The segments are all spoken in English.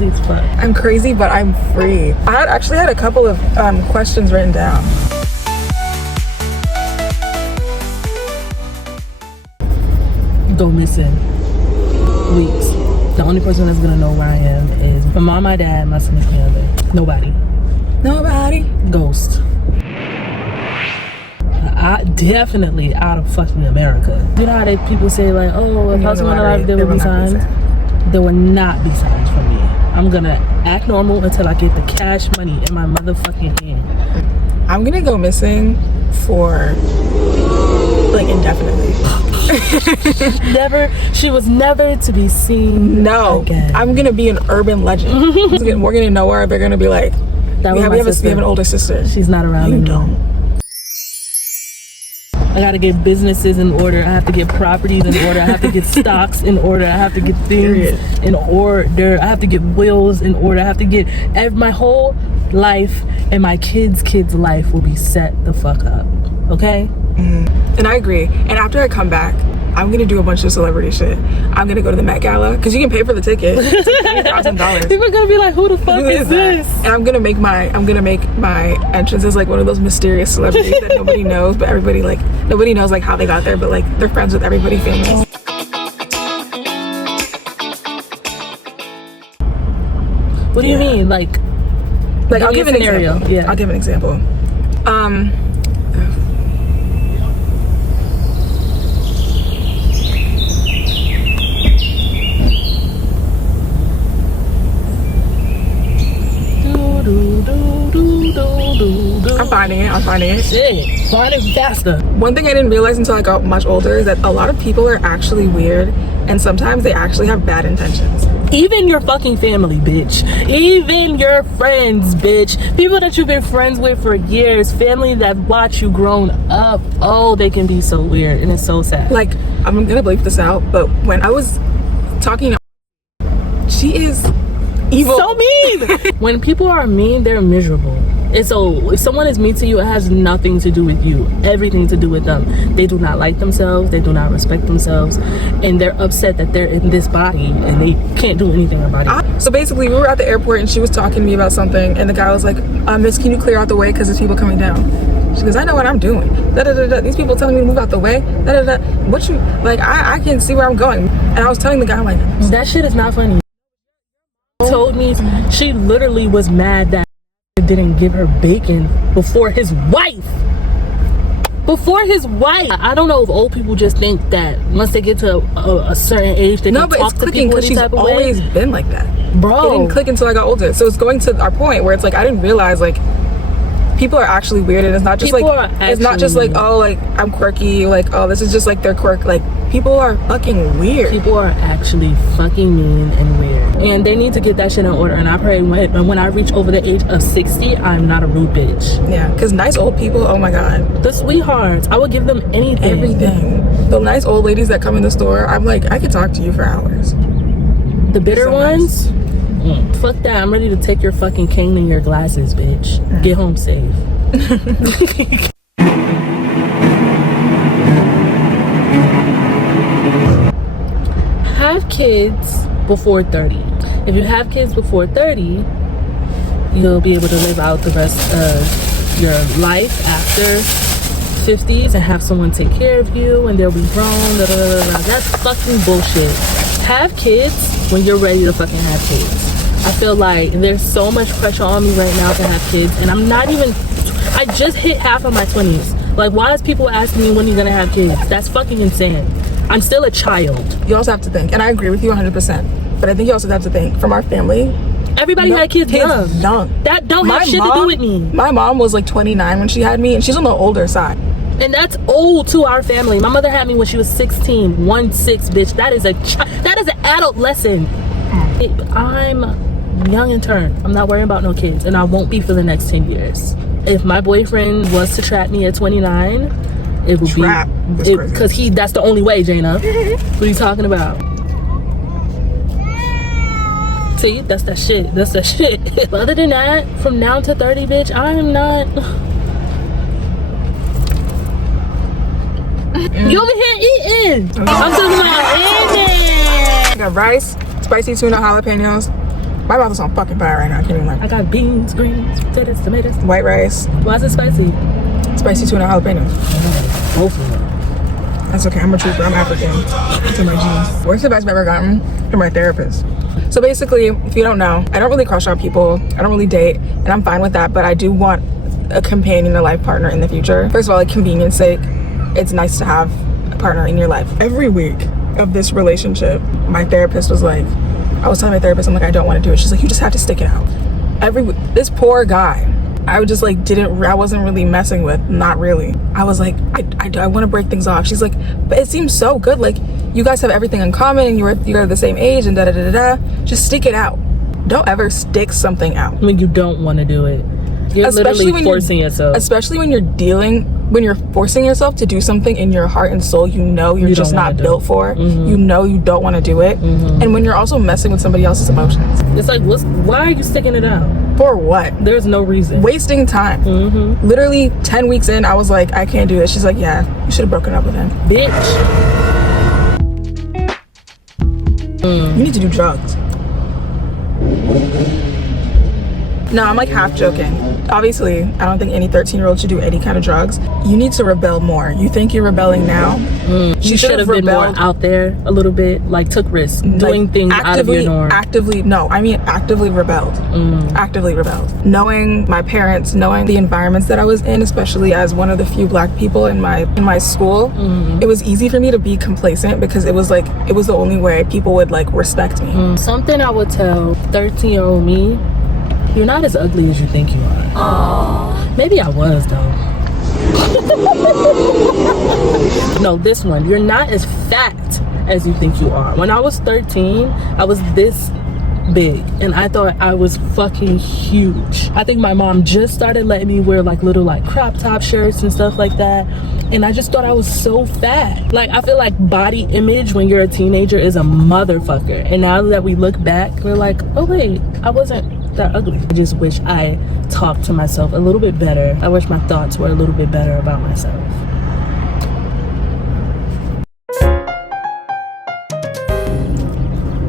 crazy as fuck. I'm crazy, but I'm free. I actually had a couple of questions written down. Go missing. Weeks. The only person that's gonna know where I am is my mom, my dad, my significant other. Nobody. Ghost. I definitely out of fucking America. You know how they people say like, oh, if I was alive, there would be signs. There will not be signs for me. I'm gonna act normal until I get the cash money in my motherfucking hand. I'm gonna go missing for like indefinitely. She was never to be seen again. I'm gonna be an urban legend. We're gonna know her. They're gonna be like, we have an older sister. She's not around anymore. I gotta get businesses in order. I have to get properties in order. I have to get stocks in order. I have to get things in order. I have to get wills in order. I have to get my whole life and my kids' life will be set the fuck up. Okay? And I agree. And after I come back, I'm gonna do a bunch of celebrity shit. I'm gonna go to the Met Gala because you can pay for the ticket. It's $3,000. People are gonna be like, who the fuck is this? And I'm gonna make my entrance as like one of those mysterious celebrities that nobody knows, but nobody knows like how they got there, but like they're friends with everybody famous. What do you mean? Like I'll give an example. Yeah. I'll give an example. I'm finding it. Shit, find it faster. One thing I didn't realize until I got much older is that a lot of people are actually weird, and sometimes they actually have bad intentions. Even your fucking family, bitch. Even your friends, bitch. People that you've been friends with for years, family that watch you grown up. Oh, they can be so weird, and it's so sad. Like, I'm gonna bleep this out, but when I was talking to she is evil. So mean. When people are mean, they're miserable. And so if someone is mean to you, it has nothing to do with you, everything to do with them. They do not like themselves, they do not respect themselves, and they're upset that they're in this body and they can't do anything about it. So basically, we were at the airport and she was talking to me about something, and the guy was like, miss, can you clear out the way because there's people coming down? She goes, I know what I'm doing. These people telling me to move out the way. What you, like, I can see where I'm going. And I was telling the guy, I'm like, that shit is not funny. Told me she literally was mad that didn't give her bacon before his wife. I don't know if old people just think that once they get to a certain age they can talk to people any type of way. Always been like that, bro. It didn't click until I got older. So it's going to our point where it's like I didn't realize like people are actually weird, and it's not just like oh, like I'm quirky, like oh, this is just like their quirk. Like people are fucking weird. People are actually fucking mean and weird, and they need to get that shit in order. And I pray when I reach over the age of 60, I'm not a rude bitch. Yeah, because nice old people, oh my god, the sweethearts, I would give them everything. The nice old ladies that come in the store, I'm like, I could talk to you for hours. The bitter ones, fuck that. I'm ready to take your fucking cane and your glasses, bitch. Get home safe. Have kids before 30. If you have kids before 30, you'll be able to live out the rest of your life after 50s and have someone take care of you and they'll be grown. That's fucking bullshit. Have kids when you're ready to fucking have kids. I feel like there's so much pressure on me right now to have kids, and I just hit half of my 20s. Like, why is people asking me when you're gonna have kids? That's fucking insane. I'm still a child. You also have to think, and I agree with you 100%, but I think you also have to think, from our family, everybody had kids young. That don't have shit to do with me. My mom was like 29 when she had me, and she's on the older side. And that's old to our family. My mother had me when she was 16. 1-6, bitch. That is an adult lesson. I'm young and turned. I'm not worrying about no kids, and I won't be for the next 10 years. If my boyfriend was to trap me at 29, it would be because that's the only way, Janah. What are you talking about? See, that's that shit. But other than that, from now to 30, bitch, I am not. You over here eating. I'm talking about eating. I got rice, spicy tuna jalapenos, My mouth is on fucking fire right now. I can't even lie. I got beans, greens, potatoes, tomatoes. White rice. Why is it spicy? Spicy tuna jalapeno. Both of them. That's okay. I'm a trooper. I'm African. It's in my genes. What's the advice I've ever gotten from my therapist? So basically, if you don't know, I don't really crush on people. I don't really date, and I'm fine with that. But I do want a companion, a life partner in the future. First of all, like convenience sake, it's nice to have a partner in your life. Every week of this relationship, my therapist was like, I was telling my therapist, I'm like, I don't want to do it. She's like, you just have to stick it out. Every week, this poor guy, I just like I wasn't really messing with, not really. I was like, I want to break things off. She's like, but it seems so good. Like you guys have everything in common and you're the same age and da-da-da-da-da. Just stick it out. Don't ever stick something out. When you don't want to do it. You're literally forcing yourself. Especially when you're forcing yourself to do something in your heart and soul you're just not built for. You know you don't want to do it. And when you're also messing with somebody else's emotions. It's like, why are you sticking it out? For what? There's no reason. Wasting time. Literally 10 weeks in, I was like, I can't do this. She's like, yeah, you should have broken up with him. Bitch. You need to do drugs. No, I'm like half joking. Obviously, I don't think any 13-year-old should do any kind of drugs. You need to rebel more. You think you're rebelling now? You should have been more out there a little bit, like took risks, doing things out of your norm. Actively rebelled. Actively rebelled. Knowing my parents, knowing the environments that I was in, especially as one of the few black people in my school, it was easy for me to be complacent because it was the only way people would like respect me. Something I would tell 13-year-old me, you're not as ugly as you think you are. Aww. Maybe I was though. No, this one. You're not as fat as you think you are. When I was 13, I was this big and I thought I was fucking huge. I think my mom just started letting me wear like little like crop top shirts and stuff like that, and I just thought I was so fat. Like I feel like body image when you're a teenager is a motherfucker, and now that we look back, we're like, oh wait, I wasn't that ugly. I just wish I talked to myself a little bit better. I wish my thoughts were a little bit better about myself.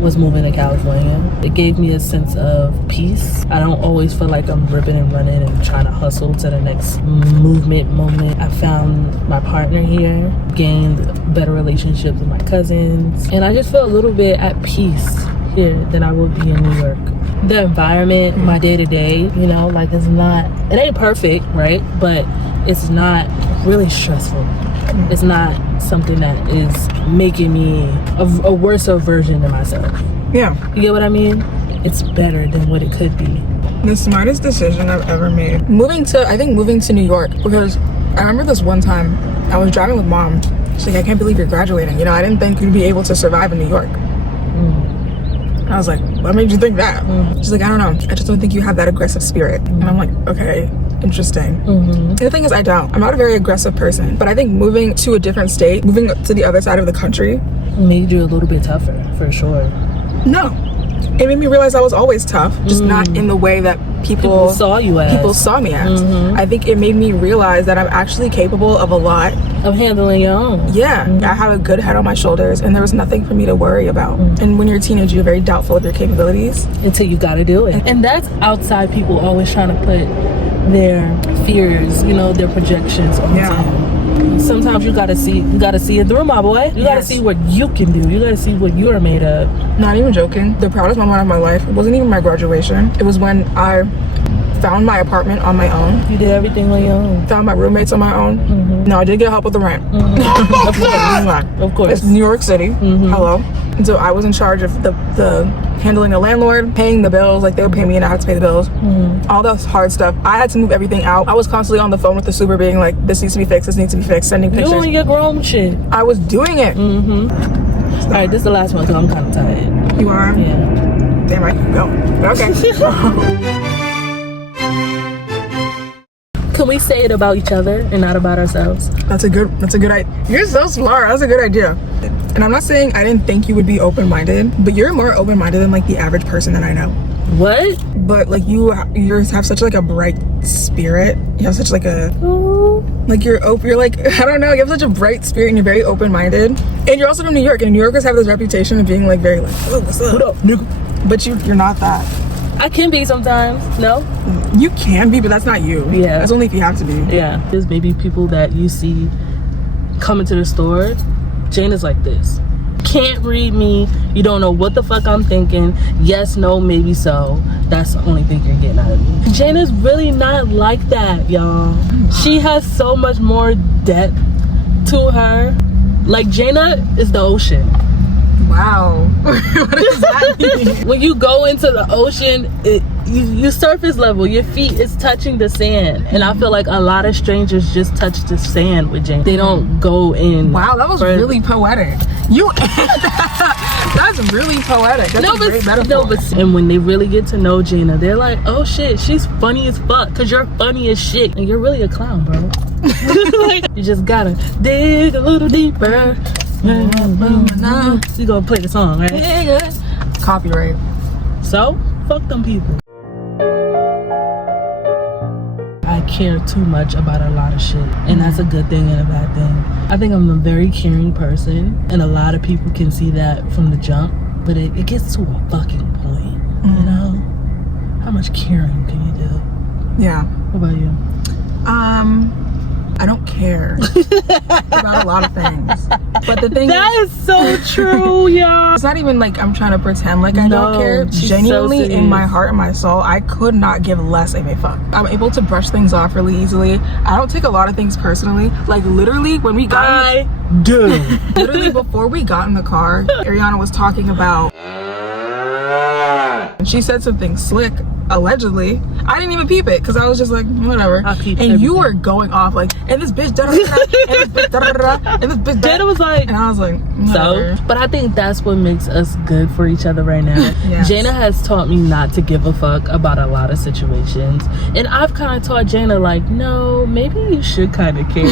Was moving to California. It gave me a sense of peace. I don't always feel like I'm ripping and running and trying to hustle to the next moment. I found my partner here, gained better relationships with my cousins, and I just feel a little bit at peace here than I would be in New York. The environment, my day-to-day, you know, like it ain't perfect, right? But it's not really stressful. It's not something that is making me a worse version of myself. Yeah. You get what I mean? It's better than what it could be. The smartest decision I've ever made. Moving to New York, because I remember this one time I was driving with mom. She's like, I can't believe you're graduating. You know, I didn't think you'd be able to survive in New York. I was like, what made you think that? She's like, I don't know. I just don't think you have that aggressive spirit. And I'm like, okay, interesting. And the thing is, I don't. I'm not a very aggressive person. But I think moving to a different state, moving to the other side of the country, made you a little bit tougher, for sure. No. It made me realize I was always tough, just not in the way that people saw you as. People saw me as. I think it made me realize that I'm actually capable of a lot. Of handling your own. Yeah. I have a good head on my shoulders and there was nothing for me to worry about. And when you're a teenager, you're very doubtful of your capabilities. Until you gotta do it. And that's outside people always trying to put their fears, you know, their projections on you. Sometimes you gotta see it through, my boy. You gotta see what you can do. You gotta see what you are made of. Not even joking. The proudest moment of my life, it wasn't even my graduation. It was when I found my apartment on my own. You did everything on your own. Found my roommates on my own. No, I did get help with the rent. Of course. It's New York City. Hello. And so I was in charge of the handling the landlord, paying the bills, like they would pay me and I had to pay the bills. All the hard stuff. I had to move everything out. I was constantly on the phone with the super being like, this needs to be fixed, this needs to be fixed, sending pictures. Doing your grown shit. I was doing it. All right, this is the last one, so I'm kind of tired. You are? Yeah. Damn, I can go. Okay. Can we say it about each other and not about ourselves? That's a good idea. You're so smart. That's a good idea. And I'm not saying I didn't think you would be open-minded, but you're more open-minded than like the average person that I know. What? But like yours have such like a bright spirit. You have such like a like you're like, I don't know, you have such a bright spirit and you're very open-minded. And you're also from New York, and New Yorkers have this reputation of being like very like, oh, what's up? What up, nigga? But you're not that. I can be sometimes. No? You can be, but that's not you. Yeah. That's only if you have to be. Yeah. There's maybe people that you see coming to the store. Janah's like this. Can't read me. You don't know what the fuck I'm thinking. Yes, no, maybe so. That's the only thing you're getting out of me. Janah's really not like that, y'all. She has so much more depth to her. Like, Janah is the ocean. Wow. What does that mean? When you go into the ocean, you surface level, your feet is touching the sand, and I feel like a lot of strangers just touch the sand with Janah. They don't go in. Wow, that was really poetic. That's really poetic. That's a great metaphor. And when they really get to know Janah, they're like, oh shit, she's funny as fuck, because you're funny as shit, and you're really a clown, bro. Like, you just gotta dig a little deeper. You gonna play the song, right? Copyright. So, fuck them people. I care too much about a lot of shit, and that's a good thing and a bad thing. I think I'm a very caring person, and a lot of people can see that from the jump, but it gets to a fucking point, you know? How much caring can you do? Yeah. What about you? I don't care about a lot of things. But the thing is so true, y'all. It's not even like I'm trying to pretend like I don't care. Genuinely, so in my heart and my soul, I could not give less of a fuck. I'm able to brush things off really easily. I don't take a lot of things personally. Like literally when we got literally before we got in the car, Ariana was talking about, and she said something slick, allegedly. I didn't even peep it because I was just like, whatever. I'll peep and everything. You were going off like, and this bitch da da da, and this bitch da da da, and this bitch. Janah was like, and I was like, whatever. so. But I think that's what makes us good for each other right now. Yes. Janah has taught me not to give a fuck about a lot of situations, and I've kind of taught Janah like, no, maybe you should kind of care.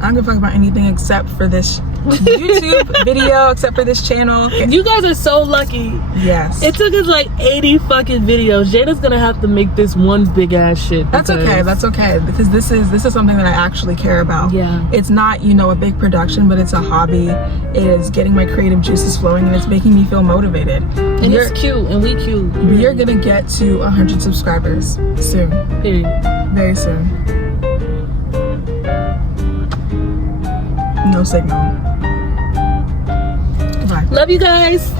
I don't give a fuck about anything except for this YouTube video, except for this channel. You guys are so lucky. Yes. It took us like 80 fucking videos. Janah's gonna have to make this one big ass shit. That's okay. That's okay. Because this is something that I actually care about. Yeah. It's not, you know, a big production, but it's a hobby. It is getting my creative juices flowing, and it's making me feel motivated. And it's cute, and we cute. We're gonna get to 100 subscribers soon. Period. Very soon. No signal. Goodbye. Love you guys.